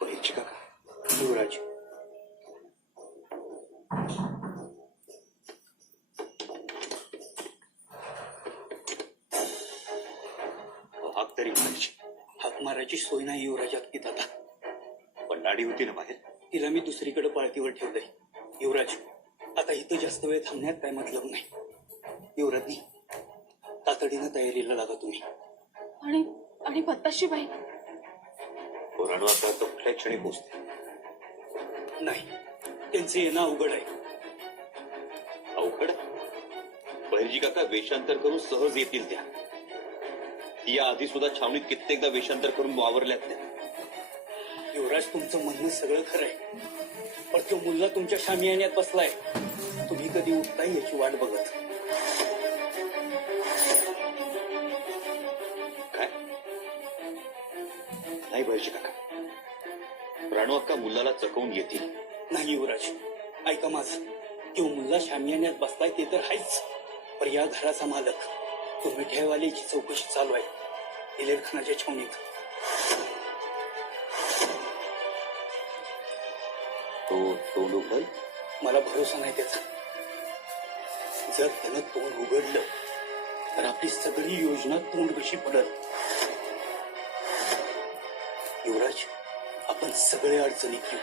बहिर्जी काका, युवराज. हाक तरी मारायची. हाक मारायची सोय नाही युवराजात की दादा. पण गाडी होती ना बाहेर, तिला मी दुसरीकडे पाळतीवर ठेवलंय. युवराज, आता इथं जास्त वेळ थांबण्यात काय मतलब नाही. युवराजनी तातडीनं तयारीला लागा तुम्ही. आणि आणि पत्ताशी बाई राणू आता कुठल्या क्षणी पोचते नाही. त्यांचे येणं अवघड आहे. अवघड? बहिर्जी काका वेषांतर करून सहज येतील त्या. या आधी सुद्धा छावणीत कित्येकदा वेषांतर करून वावरल्यात त्या. युवराज, तुमचं म्हणणं सगळं खरं आहे, पण तो मुलगा तुमच्या शामियान्यात बसलाय. तुम्ही कधी उठताय याची वाट बघत. काय नाही बहिर्जी काका, राणू अक्का मुलाला चकवून येतील. नाही युवराज, ऐका माझं. तो मुलगा शामियान्यात बसलाय ते तर आहेच, पण या घराचा मालक तो मिठाईवाल्याची चौकशी चालू आहे दिलेरखानाच्या छावणीत. तो तोंड उघडल? मला भरोसा नाही त्याचा. जर त्यानं तोंड उघडलं तर आपली सगळी योजना तोंड कशी पडल. युवराज, आपण सगळे अडचणीत येऊ.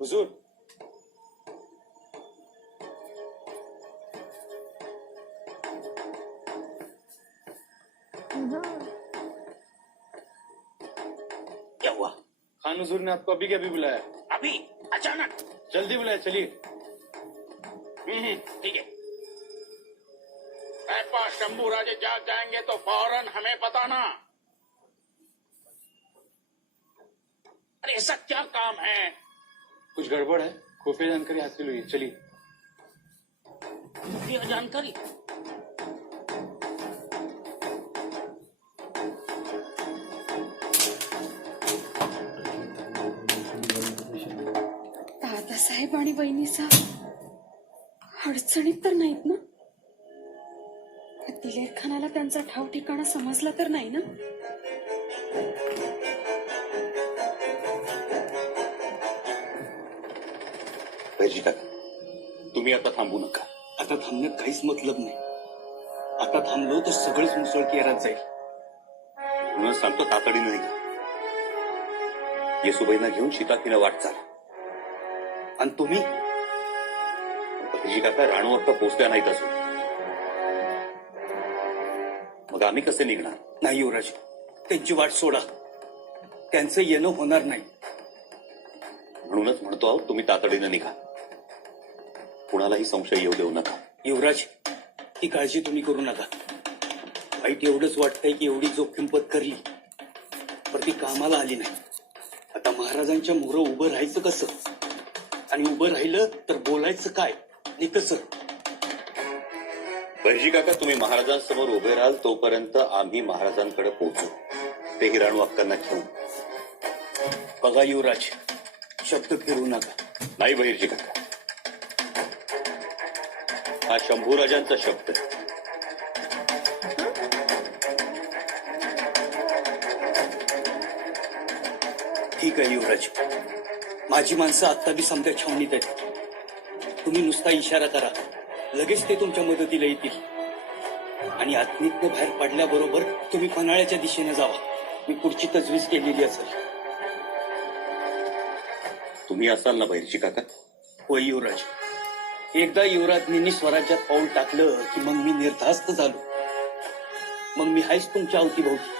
हुजूर, क्या हुआ? खान हुजूर ने आपको अभी के अभी बुलाया. अभी अचानक? जल्दी बुलाया, चलिए. ठीक है. पास शंभू राजे जाग जाएंगे तो फौरन हमें बताना. अरे ऐसा क्या काम है? कुछ गड़बड़ है, खुफिया जानकारी हासिल हुई है, चलिए. खुफिया जानकारी? दादासाहेब आणि वहिनीचा अडचणीत तर नाहीत ना? दिलेरखानाला त्यांचा ठाव ठिकाणा समजला तर नाही ना? बहिर्जी काका, तुम्ही आता थांबू नका. आता थांबण्यात काहीच मतलब नाही. आता थांबलो तर सगळेच मुसळकेरात जाईल. म्हणून सांगतो तातडीने निघा. येसुबाईंना घेऊन शिताफीला वाट चाला. आणि तुम्ही? बहिर्जी काका, राणू अक्का पोचल्या नाहीत असून मग आम्ही कसे निघणार? नाही युवराज, त्यांची वाट सोडा. त्यांचं येणं होणार नाही. म्हणूनच म्हणतो आहोत, तुम्ही तातडीने निघा. कुणालाही संशय येऊ देऊ नका. युवराज, ही काळजी तुम्ही करू नका. वाईट एवढंच वाटतंय की एवढी जोखीम पत्करली पण ती कामाला आली नाही. आता महाराजांच्या मोहरं उभं राहायचं कसं, आणि उभं राहिलं तर बोलायचं काय आणि कसं? बहिर्जी काका, तुम्ही महाराजांसमोर उभे राहाल तोपर्यंत आम्ही महाराजांकडे पोहोचू. तेही राणू अक्कांना घेऊन. बघा युवराज, शब्द फिरू नका. नाही बहिर्जी काका, हा शंभूराजांचा शब्द. ठीक आहे युवराज, माझी माणसं आत्ता बी समत्या छावणीत आहेत. तुम्ही नुसता इशारा करा, लगेच ते तुमच्या मदतीला येतील. आणि आत्मीतनं बाहेर पडल्याबरोबर तुम्ही पन्हाळ्याच्या दिशेने जावा. मी पुढची तजवीज केलेली असेल. तुम्ही असाल ना बहिर्जी काका? होय युवराज. एकदा युवराजनी स्वराज्यात पाऊल टाकलं की मग मी निर्धास्त झालो. मग मी हायच तुमच्या अवतीभोवती.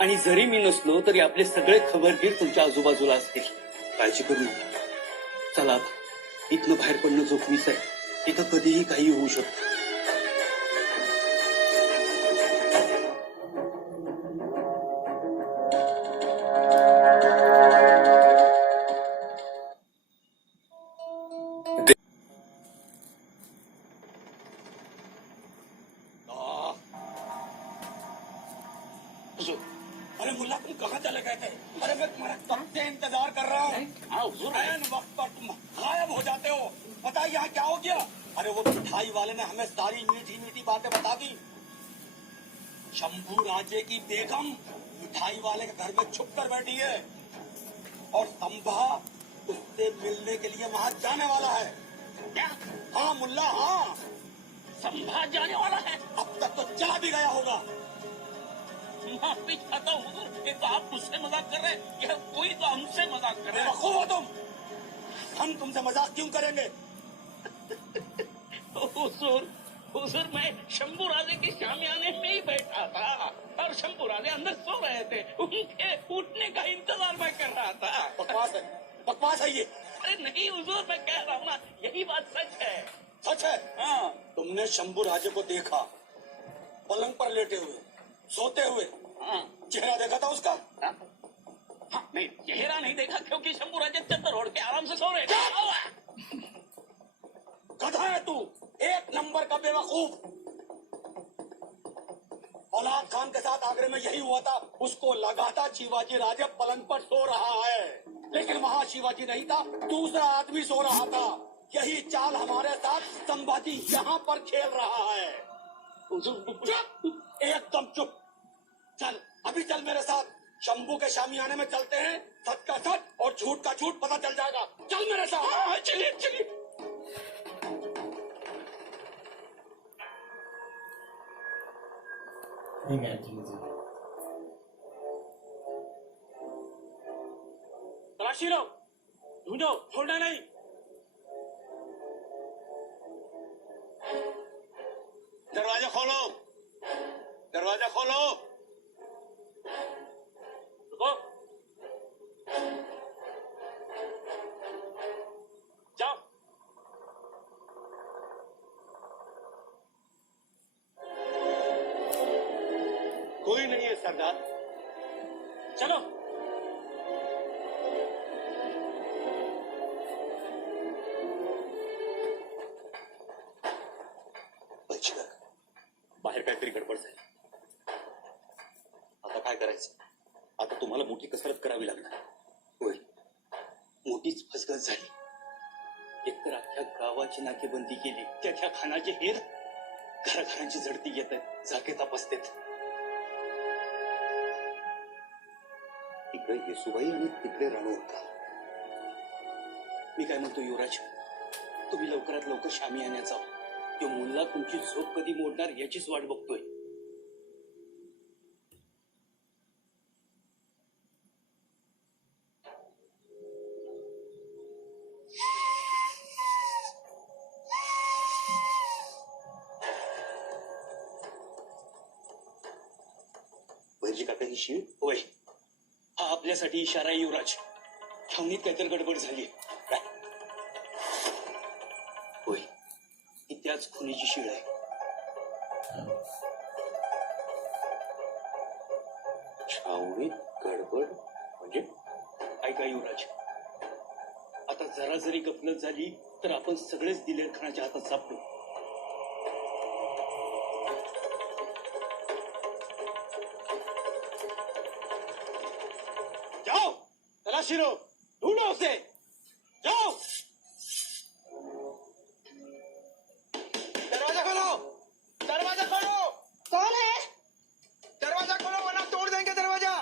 आणि जरी मी नसलो तरी आपले सगळे खबरगीर तुमच्या आजूबाजूला असतील. काळजी करू नका. चला, इथनं बाहेर पडणं जोखमीच आहे. इथं कधीही काही होऊ शकतं. यहाँ क्या हो गया? अरे वो मिठाई वाले ने हमें सारी मीठी मीठी बातें बता दी। शंभू राजे की बेगम मिठाई वाले के घर में छुप कर बैठी है और संभा उससे मिलने के लिए वहाँ जाने वाला है। क्या हाँ मुल्ला, हाँ। संभा जाने वाला है? अब तक तो चला भी गया होगा। माफी चाहता हूँ हुजूर, ये तो आप मुझसे मजाक कर रहे हैं। यह कोई तो हमसे मजाक कर रहा है। बेवकूफ हो तुम। हम तुमसे मजाक क्यों करेंगे? हुजूर, हुजूर, मैं शंभू राजे के शामियाने में ही बैठा था और शंभू राजे अंदर सो रहे थे। उनके उठने का इंतजार मैं कर रहा था। बकवास है ये। अरे नहीं हुजूर, मैं कह रहा हूँ ना, यही बात सच है। सच है? हाँ। तुमने शंभू राजे को देखा पलंग पर लेटे हुए, सोते हुए? हाँ। चेहरा देखा था उसका? हाँ, नहीं, चेहरा नहीं देखा क्योंकि शंभू राजे चद्दर ओढ़ के आराम से सो रहे थे। गधा है तू, एक नंबर का बेवकूफ। औलाद खान के साथ आगरे में यही हुआ था। उसको लगा था शिवाजी राजे पलंग पर सो रहा है, लेकिन वहाँ शिवाजी नहीं था, दूसरा आदमी सो रहा था। यही चाल हमारे साथ संभाजी यहाँ पर खेल रहा है। चुप, एकदम चुप। चल, अभी चल मेरे साथ। शंभू के शामियाने में चलते हैं। सच का सच और झूठ का झूठ पता चल जाएगा। चल मेरे साथ। हाँ, चलिए चलिए। ठीक है, ठीक है। तलाशी लो, ढूंढो, छोड़ना नहीं। दरवाजा खोलो, दरवाजा खोलो। रुको, जाओ। कोई नहीं है सरदार। चलो। बाहेर काहीतरी गडबड झाली. आता काय करायचं? आता तुम्हाला मोठी कसरत करावी लागणार. होय, मोठीच फसगत झाली. एकतर अख्ख्या गावाची नाकेबंदी केली, त्याच्या खानाचे हेर घराघरांची झडती घेत आहेत, जागे तपासतेत. इकडे येसुबाई आणि तिकडे रणवंका. मी काय म्हणतो युवराज, तुम्ही लवकरात लवकर शामी आणण्याचा. तो मुल्ला तुमची झोप कधी मोडणार याचीच वाट बघतोय. वैजी काका ही शीळ? होय, हा आपल्यासाठी इशारा आहे युवराज. छावणीत काहीतरी गडबड झाली. होय, ही त्याच खुनीची शीळ आहे. छावणीत गडबड म्हणजे? ऐका युवराज, आता जरा जरी गफलत झाली तर आपण सगळेच दिलेर खानाच्या हातात सापडू. जाओ, तलाशी लो, ढूंढो उसे। जाओ, दरवाजा खोलो, दरवाजा खोलो। कौन है? दरवाजा खोलो वरना तोड़ देंगे दरवाजा।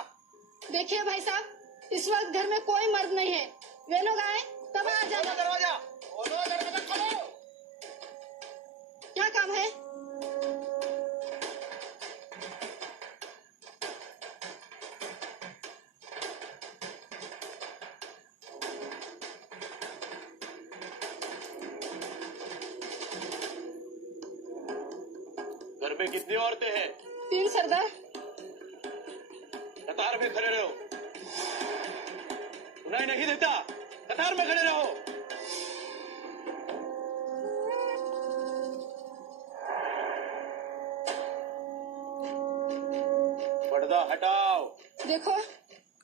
देखिए भाई साहब, इस वक्त घर में कोई मर्द नहीं है। वे लोग आए तब आ जाना। दरवाजा खोलो, दरवाजा खोलो। क्या काम है? घर में कितनी औरतें हैं? 3 सरदार। कतार में खड़े रहो। सुनाई नहीं देता? कतार में खड़े रहो। पर्दा हटाओ। देखो,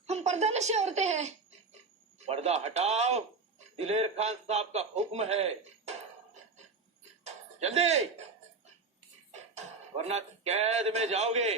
हम पर्दा नशी औरतें हैं। पर्दा हटाओ, दिलेर खान साहब का हुक्म है। जल्दी, वरना कैद में जाओगे।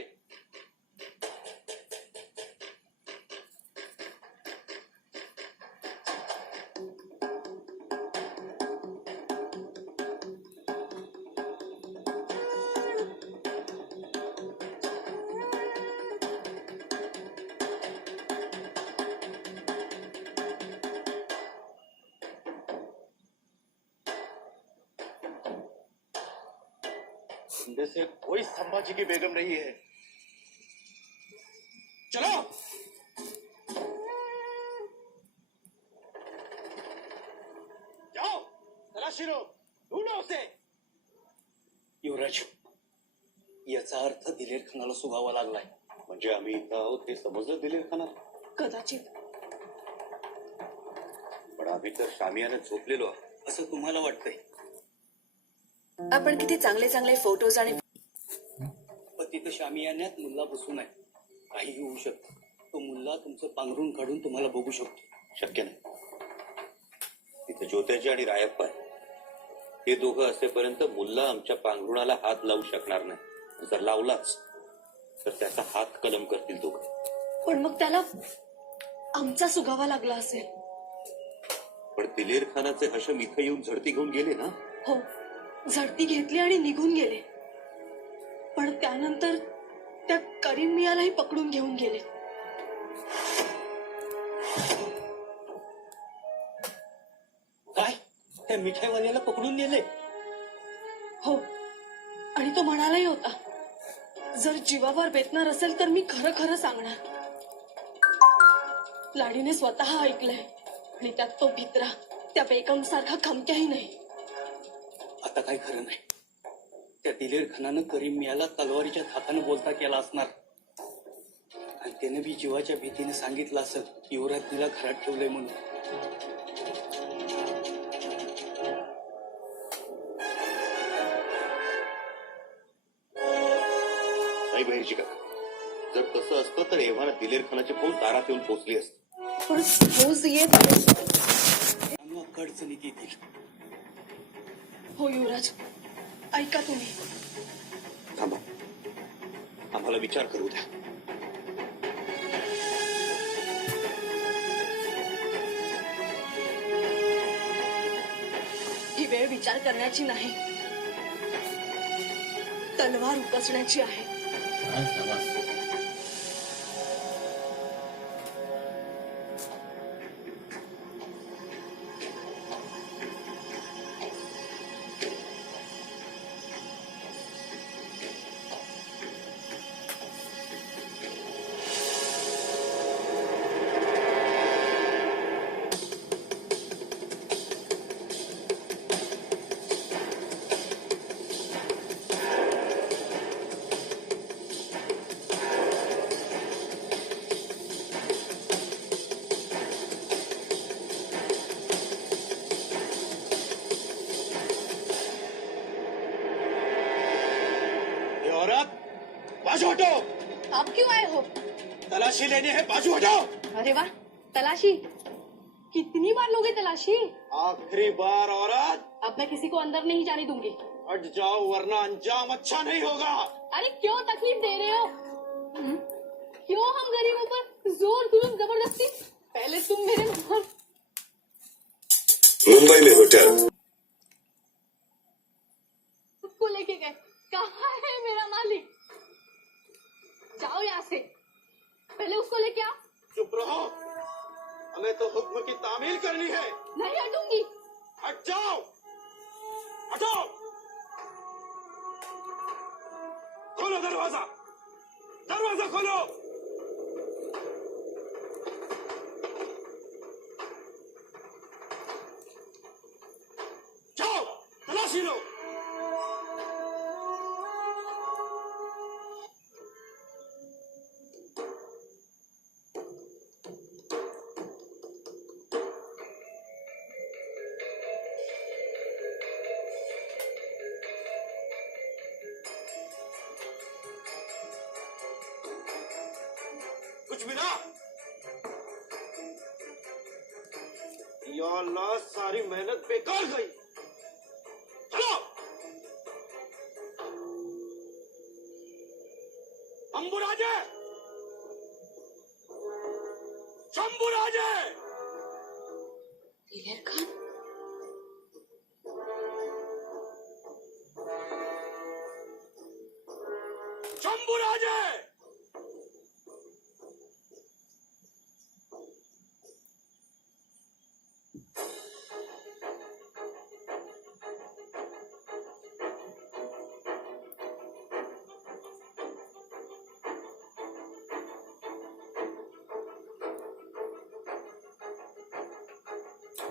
अंदर से कोई संभाजी की बेगम नहीं है। चलो जाओ, तलाशी लो, ढूंढो उसे। युवराज, याचा अर्थ दिलेर खानाला सुगावा लागलाय. म्हणजे आम्ही इथं आहोत हे समजलं दिलेर खानाला. कदाचित. पण आम्ही तर शामियाने झोपलेलो आहोत असं तुम्हाला वाटतंय. आपण किती चांगले चांगले फोटोज आणि पण तिथं शामियान्यात मुल्ला बसून आहे. काहीही होऊ शकतं. तो मुल्ला तुमचं पांघरून काढून तुम्हाला बघू शकतो. शक्य नाही. तिथे ज्योत्याजी आणि रायप्पा आहे. हे दोघं असेपर्यंत मुल्ला आमच्या पांघरुणाला हात लावू शकणार नाही. जर लावलाच तर त्याचा हात कलम करतील दोघं. पण मग त्याला आमचा सुगावा लागला असेल. पण दिलेर खानाचे हशम इथं येऊन झडती घेऊन गेले ना. हो, झडती घेतली आणि निघून गेले. पण त्यानंतर त्या करीम मियालाही पकडून घेऊन गेले. काय? त्या मिठाईवाल्याला पकडून नेले? हो, आणि तो म्हणालाही होता, जर जीवावर बेतणार असेल तर मी खरं खरं सांगणार. लाडीने स्वतः ऐकलंय आणि त्यात तो भित्रा त्या बेगम सारखा खमक्याही नाही. आता काय खरं नाही. त्या दिलेर खानानं करीम मियाला तलवारीच्या थापानं बोलता केला असणार. आणि त्याने बी जीवाच्या भीतीने सांगितलं असं युवराजनीला घरात ठेवलंय म्हणून. नाही बहिरजी काका, जर तसं असतं तर एव्हाना दिलेर खानाची फौज दारात येऊन पोहोचली असती. पण रोज येत अडचणीत येतील. हो युवराज, ऐका तुम्ही. थांबा, आम्हाला विचार करू द्या. ही वेळ विचार करण्याची नाही, तलवार उपसण्याची आहे. बाजू हटो। आप क्यों आए हो? तलाशी लेनी है, बाजू हटाओ। अरे वाह, तलाशी। कितनी बार लोगे तलाशी? आखिरी बार औरत। अब मैं किसी को अंदर नहीं जाने दूंगी। हट जाओ वरना अंजाम अच्छा नहीं होगा। अरे क्यों तकलीफ दे रहे हो? क्यों हम गरीबों पर जोर जुलूम जबरदस्ती? पहले तुम मेरे मुंबई में होटल उसको लेके गए। कहाँ है मेरा मालिक? जाओ यहाँ से, पहले उसको लेके आओ। चुप रहो, हमें तो हुक्म की तामील करनी है। नहीं हटूंगी। हट जाओ, हटो। खोलो दरवाजा, दरवाजा खोलो। जाओ, तलाशी लो। कुछ मिला? या अल्लाह, सारी मेहनत बेकार गई। चलो, शंभूराजे, शंभूराजे। दिलेर खान, शंभूराजे।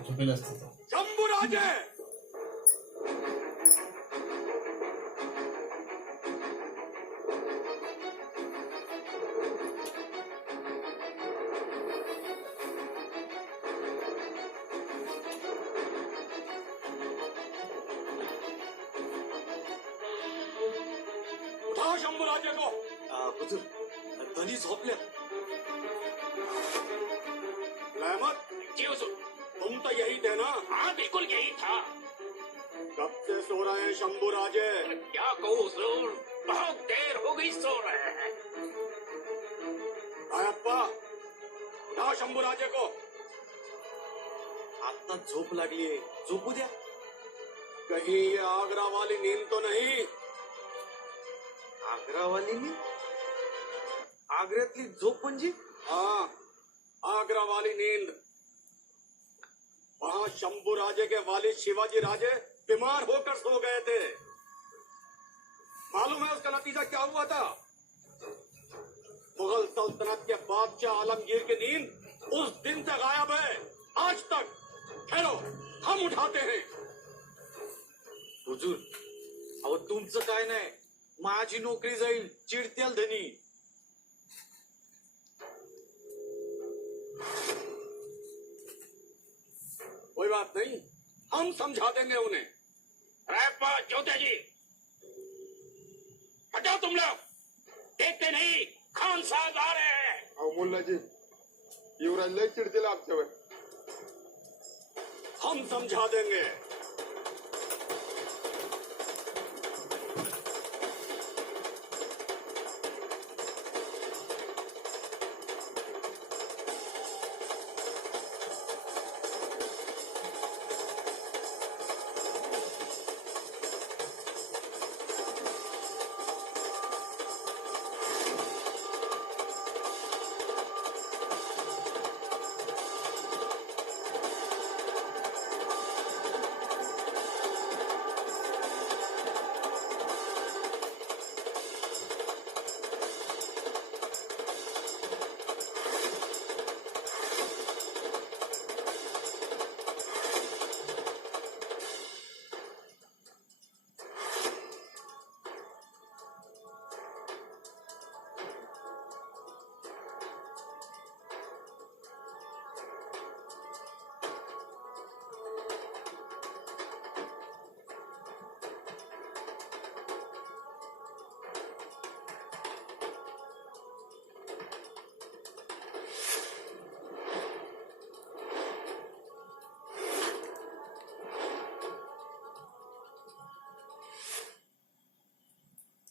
झोपेला असतो तो. शंभूराजे उठाओ शंभूराजे को. हुजूर धनी झोपल्या. रहमत जी हुजूर. तुम तो यही थे ना. हाँ बिल्कुल यही था. कब से सो रहे हैं शंभूराजे? क्या कहूँ हुजूर, बहुत देर हो गई सो रहे हैं. अप्पा उठाओ शंभूराजे को. आता झोप लागलीये, झोपू द्या. कहीं ये आगरा वाली नींद तो नहीं? आग्रावाली मी आग्र्यातली झोप म्हणजे? हाँ, आगरा वाली नींद. वहाँ शंभूराजे के वालिद शिवाजी राजे बीमार होकर सो गए थे. मालूम है उसका नतीजा क्या हुआ था? मुगल सल्तनत के बादशाह आलमगीर की नींद उस दिन से गायब है, आज तक. ठहरो, हम उठाते हैं. हुजूर अहो तुमचं काय नाही, माझी नोकरी जाईल, चिडत्याल धनी. कोई बात नहीं, हम समझा देंगे उन्हें. रैपा चौधरी जी, हटाओ तुम लोग. देखते नहीं खान साहब आ रहे हैं. अहो मुल्लाजी, युवराज लय चिडतील आमच्यावर. हम समझा देंगे.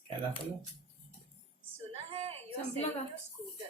काय दाखवलं? सुना है संपलं का? स्कूटर.